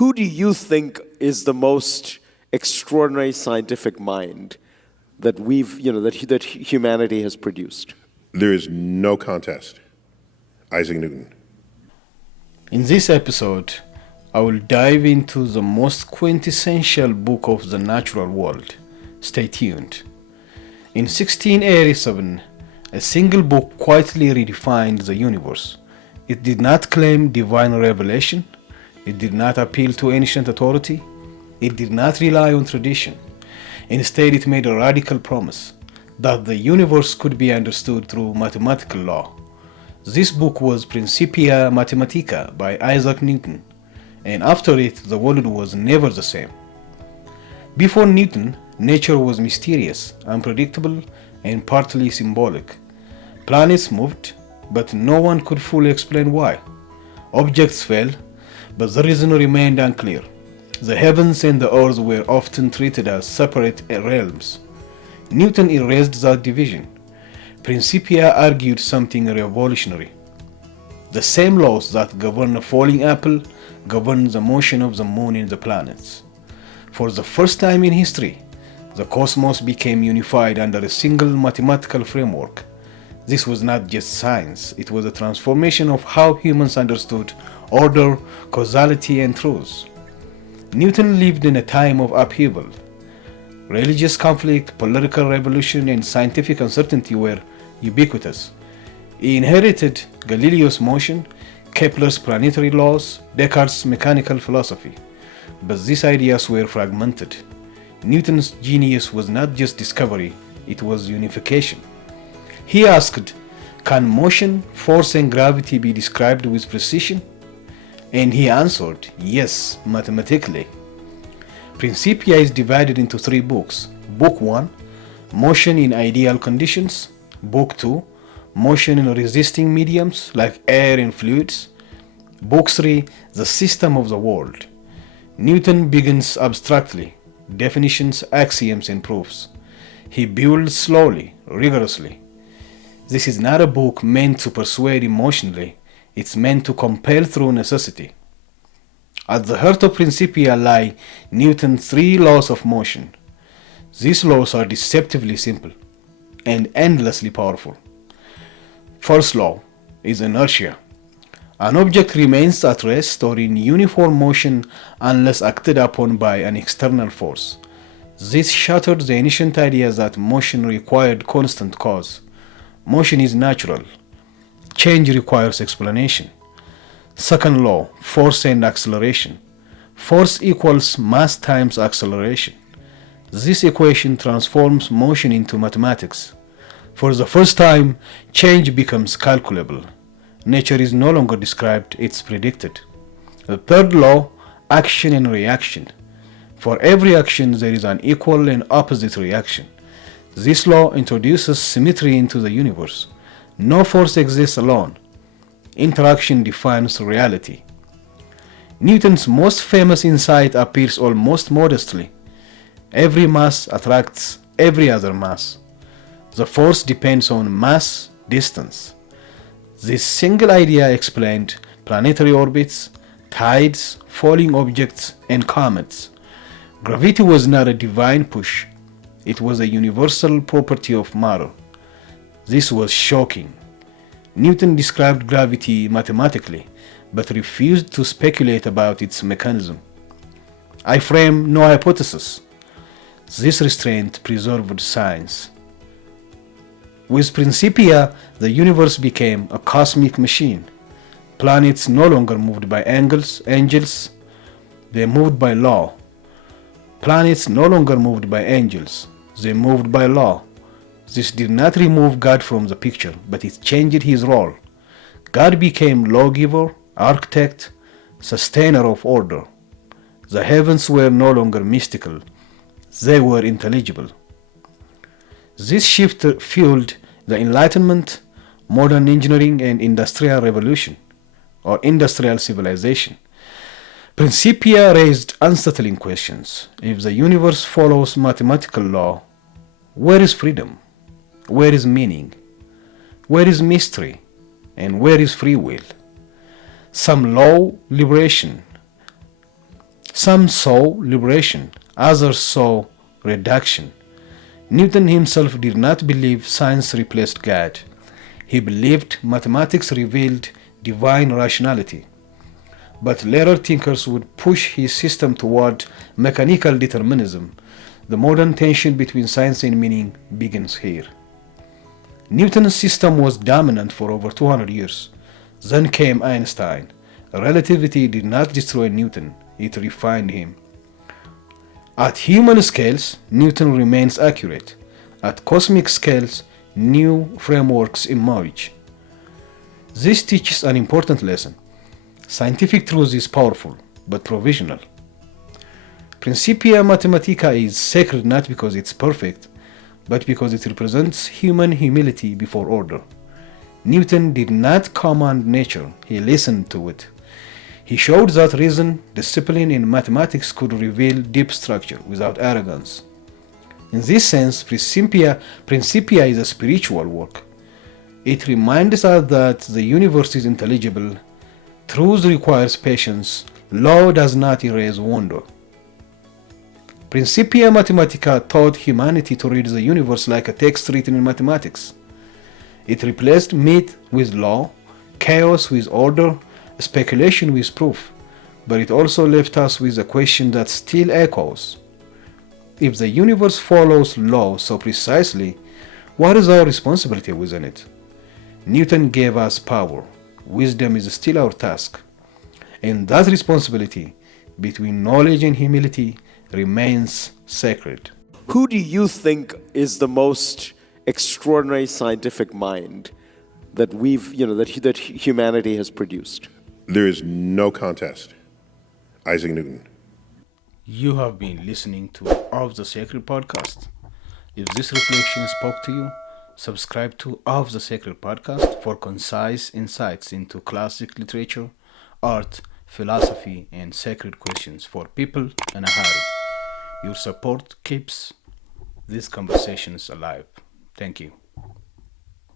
who do you think is the most extraordinary scientific mind that that humanity has produced? There is no contest. Isaac Newton. In this episode, I will dive into the most quintessential book of the natural world. Stay tuned. In 1687, a single book quietly redefined the universe. It did not claim divine revelation. It did not appeal to ancient authority. It did not rely on tradition. Instead, it made a radical promise that the universe could be understood through mathematical law. This book was Principia Mathematica by Isaac Newton, and after it, the world was never the same. Before Newton, nature was mysterious, unpredictable, and partly symbolic. Planets moved, but no one could fully explain why. Objects fell, but the reason remained unclear. The heavens and the earth were often treated as separate realms. Newton erased that division. Principia argued something revolutionary. The same laws that govern a falling apple govern the motion of the moon and the planets. For the first time in history, the cosmos became unified under a single mathematical framework. This was not just science, it was a transformation of how humans understood order, causality, and truth. Newton lived in a time of upheaval. Religious conflict, political revolution, and scientific uncertainty were ubiquitous. He inherited Galileo's motion, Kepler's planetary laws, Descartes' mechanical philosophy. But these ideas were fragmented. Newton's genius was not just discovery, it was unification. He asked, can motion, force, and gravity be described with precision? And he answered, yes, mathematically. Principia is divided into 3 books. Book 1, Motion in Ideal Conditions. Book 2, Motion in Resisting Mediums like air and fluids. Book 3, The System of the World. Newton begins abstractly, definitions, axioms, and proofs. He builds slowly, rigorously. This is not a book meant to persuade emotionally, it's meant to compel through necessity. At the heart of Principia lie Newton's 3 laws of motion. These laws are deceptively simple and endlessly powerful. First law is inertia. An object remains at rest or in uniform motion unless acted upon by an external force. This shattered the ancient idea that motion required constant cause. Motion is natural. Change requires explanation. Second law, force and acceleration. Force equals mass times acceleration. This equation transforms motion into mathematics. For the first time, change becomes calculable. Nature is no longer described, it's predicted. The third law, action and reaction. For every action, there is an equal and opposite reaction. This law introduces symmetry into the universe. No force exists alone. Interaction defines reality. Newton's most famous insight appears almost modestly. Every mass attracts every other mass. The force depends on mass distance. This single idea explained planetary orbits, tides, falling objects, and comets. Gravity was not a divine push. It was a universal property of matter. This was shocking. Newton described gravity mathematically, but refused to speculate about its mechanism. I frame no hypothesis. This restraint preserved science. With Principia, the universe became a cosmic machine. Planets no longer moved by angels, they moved by law. Planets no longer moved by angels, they moved by law. This did not remove God from the picture, but it changed his role. God became lawgiver, architect, sustainer of order. The heavens were no longer mystical, they were intelligible. This shift fueled the Enlightenment, modern engineering, and industrial revolution, or industrial civilization. Principia raised unsettling questions. If the universe follows mathematical law, where is freedom? Where is meaning? Where is mystery? And where is free will? Some law liberation. Some saw liberation, others saw reduction. Newton himself did not believe science replaced God. He believed mathematics revealed divine rationality. But later thinkers would push his system toward mechanical determinism. The modern tension between science and meaning begins here. Newton's system was dominant for over 200 years. Then came Einstein. Relativity did not destroy Newton, it refined him. At human scales, Newton remains accurate. At cosmic scales, new frameworks emerge. This teaches an important lesson. Scientific truth is powerful, but provisional. Principia Mathematica is sacred not because it's perfect, but because it represents human humility before order. Newton did not command nature, he listened to it. He showed that reason, discipline in mathematics could reveal deep structure without arrogance. In this sense, Principia is a spiritual work. It reminds us that the universe is intelligible, truth requires patience, law does not erase wonder. Principia Mathematica taught humanity to read the universe like a text written in mathematics. It replaced myth with law, chaos with order, speculation with proof, but it also left us with a question that still echoes. If the universe follows law so precisely, what is our responsibility within it? Newton gave us power. Wisdom is still our task. And that responsibility, between knowledge and humility, remains sacred. Who do you think is the most extraordinary scientific mind that that humanity has produced? There is no contest. Isaac Newton. You have been listening to Of the Sacred Podcast. If this reflection spoke to you, subscribe to Of the Sacred Podcast for concise insights into classic literature, art, philosophy, and sacred questions for people in a hurry. Your support keeps these conversations alive. Thank you.